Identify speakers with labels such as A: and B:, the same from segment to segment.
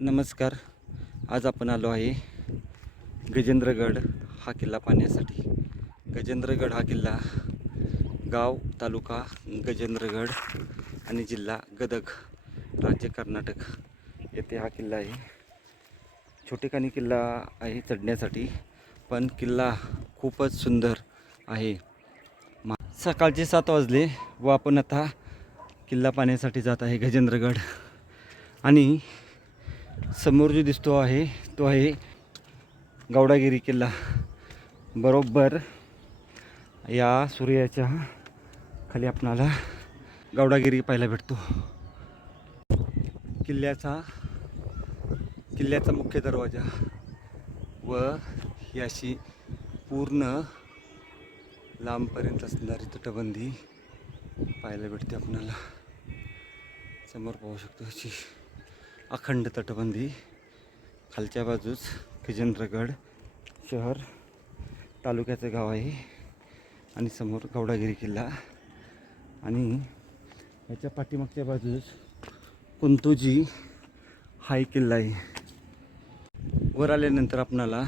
A: नमस्कार. आज आपण आलो आहे गजेंद्रगड हा किल्ला पाहण्यासाठी. गजेंद्रगड हा किल्ला गाव तालुका गजेंद्रगड आणि जिल्हा गदग राज्य कर्नाटक येथे हा किल्ला आहे. छोटेखानी किल्ला आहे चढण्यासाठी पण किल्ला खूपच सुंदर आहे. मा सकाळचे सात वाजले व आपण आता किल्ला पाहण्यासाठी जात आहे गजेंद्रगड. आणि समोर जो दिसतो आहे तो आहे गौडागिरी किल्ला. बरोबर या सूर्याच्या खाली आपणाला गौडागिरी पाहायला भेटतो. किल्ल्याचा किल्ल्याचा मुख्य दरवाजा व ही अशी पूर्ण लांबपर्यंत असणारी तटबंदी पाहायला भेटते आपणाला. समोर पाहू शकतो अशी. अखंड तटबंदी खालच्या बाजूस गजेंद्रगड शहर तालुक्याचं गाव आहे आणि समोर गौडागिरी किल्ला आणि याच्या पाठीमागच्या बाजूस कुंतोजी हाय किल्ला आहे. वर आल्यानंतर आपणाला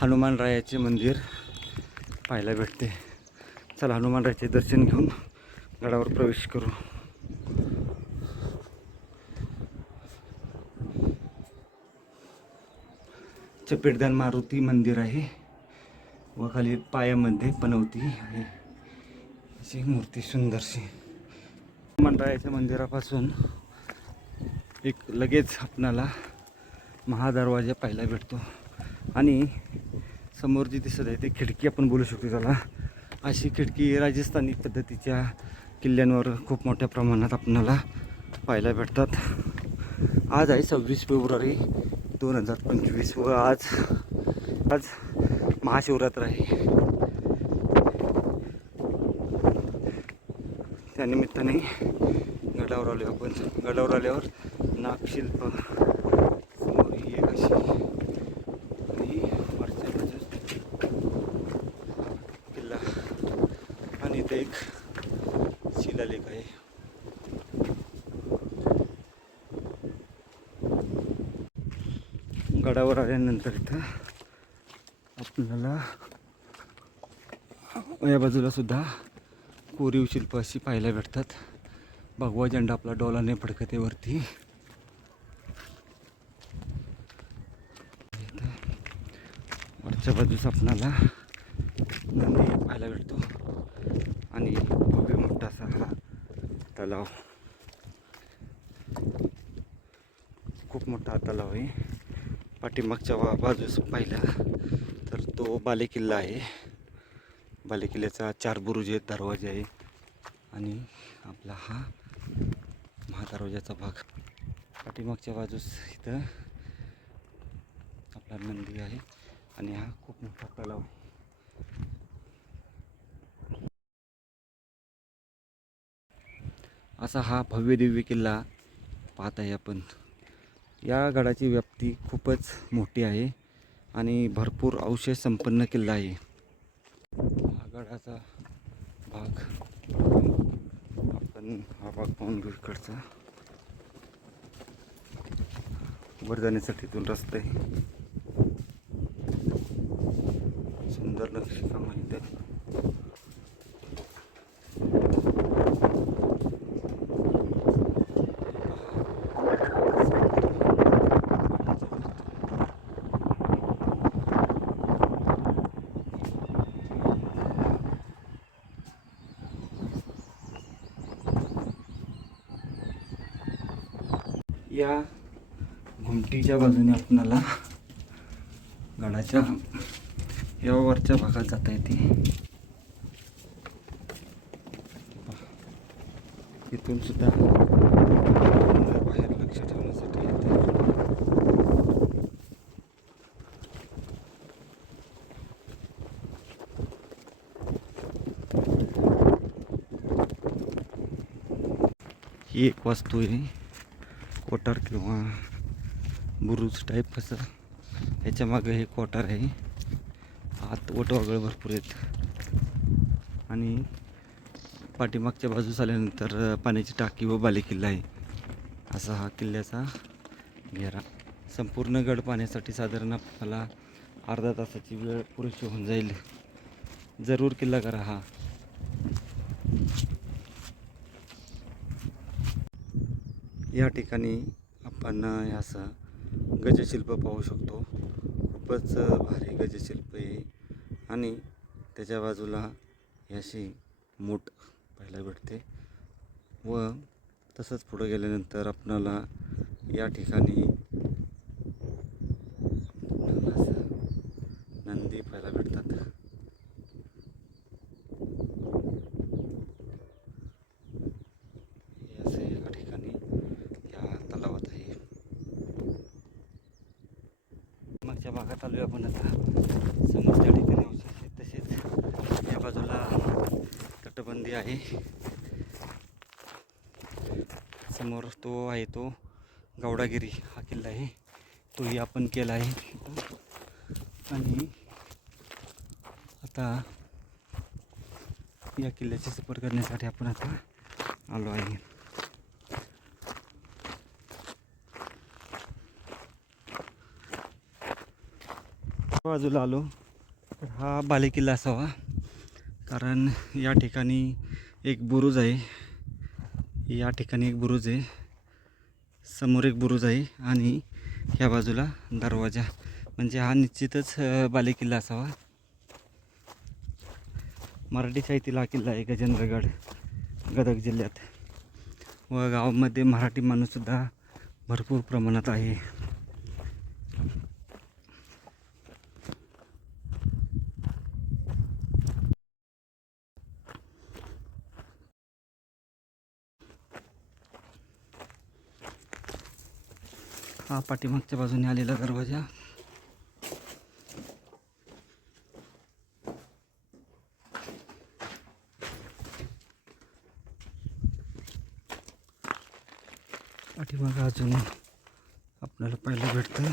A: हनुमानरायाचे मंदिर पाहायला भेटते. चला हनुमानरायाचे दर्शन घेऊन गडावर प्रवेश करू. चपेटदान मारुती मंदिर आहे. व खाली पायामध्ये पनवती आहे. अशी मूर्ती सुंदरशी. मंडळाच्या मंदिरापासून एक लगेच आपणाला महादरवाजा पाहायला भेटतो. आणि समोर जी दिसत आहे ती खिडकी आपण बोलू शकतो त्याला. अशी खिडकी राजस्थानी पद्धतीच्या किल्ल्यांवर खूप मोठ्या प्रमाणात आपणाला पाहायला भेटतात. आज आहे सव्वीस फेब्रुवारी. दोन हजार पंचवीस व आज आज महाशिवरात्र आहे. त्यानिमित्ताने गडावर आलो आपण. गडावर आल्यावर नागशिल्प समोर ही एक अशी आणि वरच्या बाजूस किल्ला आणि इथे एक शिलालेख आहे गडावर आल्यानंतर इथं आपल्याला या बाजूला सुद्धा कोरीव शिल्प अशी पाहायला भेटतात. भगवा झेंडा आपला डोलाने फडकते वरती. वरच्या बाजूस आपणाला नंदी पाहायला भेटतो. आणि भव्य मोठा असा हा तलाव. खूप मोठा तलाव आहे. पाठीमागच्या बाजूस पाहिला तर तो बालेकिल्ला आहे. बालेकिल्ल्याचा चार बुरुज आहेत दरवाजे आहे आणि आपला हा महादरवाजाचा भाग. पाठीमागच्या बाजूस इथं आपला नंदी आहे आणि हा खूप मोठा तलाव असा हा भव्य दिव्य किल्ला पाहत आहे आपण. या गडाची व्याप्ती खूपच मोठी आहे आणि भरपूर अवशेष संपन्न किल्ला आहे. हा गडाचा भाग आपण हा भाग पाहून घेऊ इकडचा. वर जाण्यासाठी इथून रस्ता आहे. सुंदर नक्षीकाम आहे या घुमटीच्या बाजूने आपणाला गडाच्या या वरच्या भागात जाता येते. इथून सुद्धा बाहेर लक्ष ठेवण्यासाठी येते. ही एक वस्तू आहे. कोटार किंवा बुरुज टाईप असं. याच्या मागे हे कोटार आहे. आत वटवागळ भरपूर आहेत. आणि पाठीमागच्या बाजूस आल्यानंतर पाण्याची टाकी व बालेकिल्ला आहे. असा हा किल्ल्याचा घेरा. संपूर्ण गड पाहण्यासाठी साधारण आपल्याला अर्धा तासाची वेळ पुरेशी होऊन जाईल. जरूर किल्ला करा हा. या ठिकाणी आपण ह्याचं गजशिल्प पाहू शकतो. खूपच भारी गजशिल्प आहे. आणि त्याच्या बाजूला याशी मूठ पाहायला भेटते. व तसंच पुढं गेल्यानंतर आपणाला या ठिकाणी असं नंदी पाहायला भेटतात हे असे एका ठिकाणी या तलावात आहे चालू आहे आपण आता. समोरच्या ठिकाणी अवशेष तसेच या बाजूला तटबंदी आहे. समोर तो आहे तो गौडागिरी. हा किल्ला आहे. तोही आपण केला आहे आणि आता या किल्ल्याची सफर करण्यासाठी आपण आता आलो आहे. बाजूला आलो. तर हा बालेकिल्ला असावा. कारण या ठिकाणी एक बुरुज आहे. या ठिकाणी एक बुरुज आहे. समोर एक बुरुज आहे आणि ह्या बाजूला दरवाजा. म्हणजे हा निश्चितच बालेकिल्ला असावा. मराठी साहित्यला हा किल्ला आहे गजेंद्रगड गदग जिल्ह्यात. व गावामध्ये मराठी माणूससुद्धा भरपूर प्रमाणात आहे. पाठीमागच्या बाजूने आलेला दरवाजा. पाठीमागं अजून आपल्याला पाहायला भेटतं.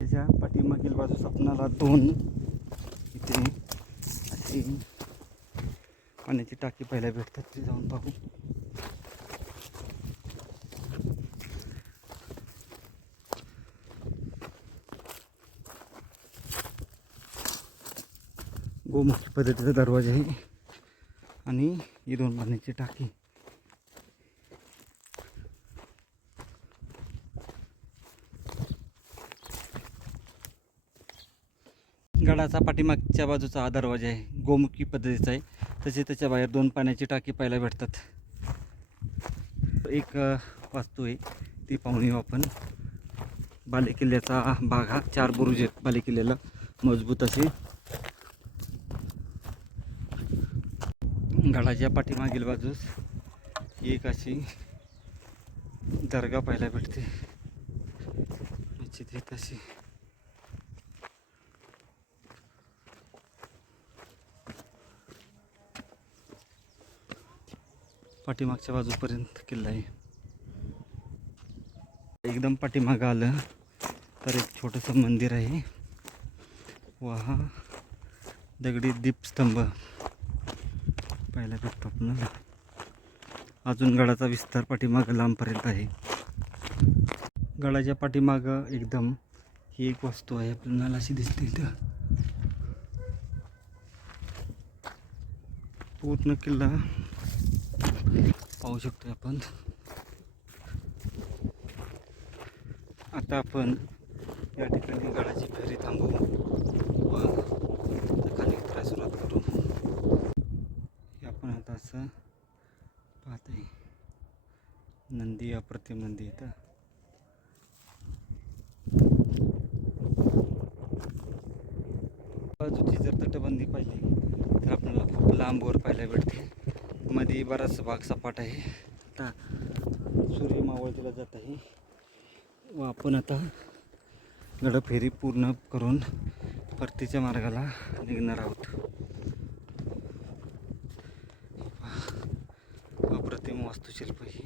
A: त्याच्या पाठीमागील बाजूस आपणाला दोन इथे पाण्याची टाकी पाहायला भेटतात. ते जाऊन पाहू. गोमुखी पद्धतीचा दरवाजा आहे. आणि ही दोन पाण्याची टाकी. गडाचा पाठीमागच्या बाजूचा हा दरवाजा आहे. गोमुखी पद्धतीचा आहे. तसे त्याच्या बाहेर दोन पाण्याची टाकी पाहायला भेटतात. एक वास्तू आहे. ती पाहून येऊ आपण. बालेकिल्ल्याचा भाग हा चार बुरुज आहेत. बालेकिल्ल्याला मजबूत असे. गडाच्या पाठीमागील बाजूस एक अशी दर्गा पाहायला भेटते. निश्चित अशी. पाठीमागच्या बाजूपर्यंत किल्ला आहे. एकदम पाठीमागं आलं तर एक छोटंसं मंदिर आहे. व हा दगडी दीपस्तंभ. पाहायला भेटतो आपल्याला अजून गडाचा विस्तार पाठीमागं लांबपर्यंत आहे. गडाच्या पाठीमागं एकदम ही एक वस्तू आहे. आपल्याला अशी दिसते इथं पूर्ण किल्ला पाहू शकतो आपण. आता आपण या ठिकाणी गडाची फेरी थांबवू व आता खाली उतरायला सुरुवात करू हे आपण आता असं पाहत आहे नंदी अप्रतिम नंदी इथं. बाजूची जर तटबंदी पाहिली तर आपल्याला खूप लांब वर पाहायला भेटते. मध्ये बराच भाग सपाट आहे. आता सूर्य मावळतीला जात आहे. व आपण आता गडफेरी पूर्ण करून परतीच्या मार्गाला निघणार आहोत. अप्रतिम वास्तुशिल्प ही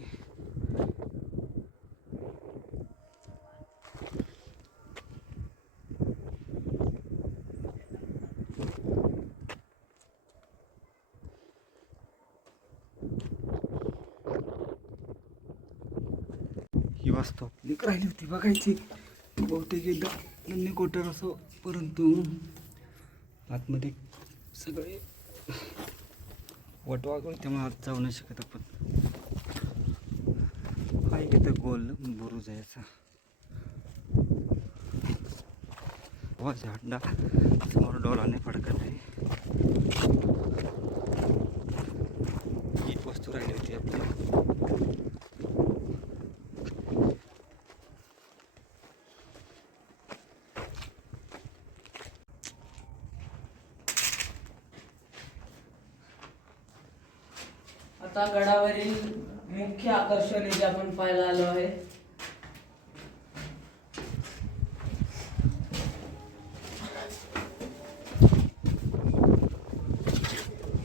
A: ही
B: वास्तू राहिली होती. बघायची. बहुतेक एकदा नन्ही कोटर असो परंतु आतमध्ये सगळे वटवागळ त्यामुळे आत जाऊ नाही शकत आपण. हा एक इथं गोल बुरुज आहे याचा. वा समोर डोलाने फडकत आहे एक वस्तू राहिली होती आपली
C: आता गडावरील मुख्य आकर्षण हे जे आपण पाहायला आलो आहे.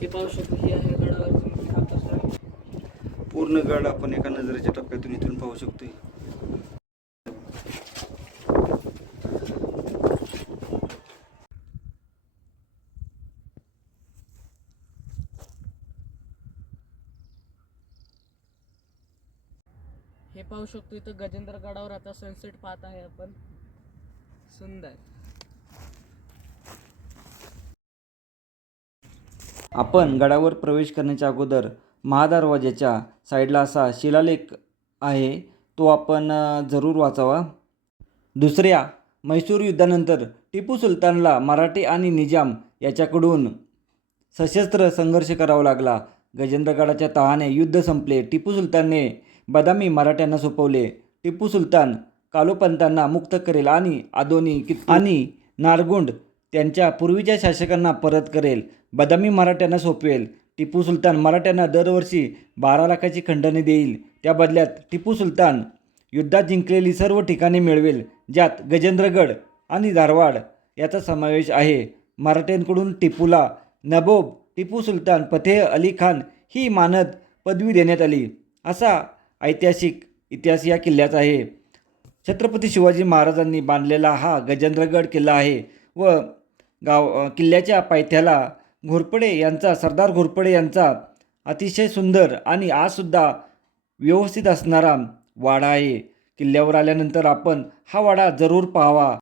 C: हे पाहू शकतो हे आहे गडावरची मुख्य आकर्षण.
B: पूर्ण गड आपण एका नजरेच्या टप्प्यातून इथून पाहू शकतोय.
C: हे पाहू शकतो इथं गजेंद्र गडावर आता सनसेट पाहत आहे आपण. सुंदर.
B: आपण गडावर प्रवेश करण्याच्या अगोदर महादरवाज्याच्या साईडला असा शिलालेख आहे तो आपण जरूर वाचावा. दुसऱ्या म्हैसूर युद्धानंतर टिपू सुलतानला मराठी आणि निजाम याच्याकडून सशस्त्र संघर्ष करावा लागला. गजेंद्रगडाच्या तहाने युद्ध संपले. टिपू सुलतानने बदामी मराठ्यांना सोपवले. टिपू सुलतान कालोपंतांना मुक्त करेल आणि आदोनी कि आणि नारगुंड त्यांच्या पूर्वीच्या शासकांना परत करेल. बदामी मराठ्यांना सोपवेल. टिपू सुलतान मराठ्यांना दरवर्षी बारा लाखाची खंडणी देईल. त्या बदल्यात टिपू सुलतान युद्धात जिंकलेली सर्व ठिकाणे मिळवेल ज्यात गजेंद्रगड आणि धारवाड याचा समावेश आहे. मराठ्यांकडून टिपूला नबोब टिपू सुलतान फतेह अली खान ही मानद पदवी देण्यात आली. असा ऐतिहासिक इतिहास या किल्ल्याचा आहे. छत्रपती शिवाजी महाराजांनी बांधलेला हा गजेंद्रगड किल्ला आहे व गाव किल्ल्याच्या पायथ्याला घोरपडे यांचा सरदार घोरपडे यांचा अतिशय सुंदर आणि आजसुद्धा व्यवस्थित असणारा वाडा आहे. किल्ल्यावर आल्यानंतर आपण हा वाडा जरूर पाहावा.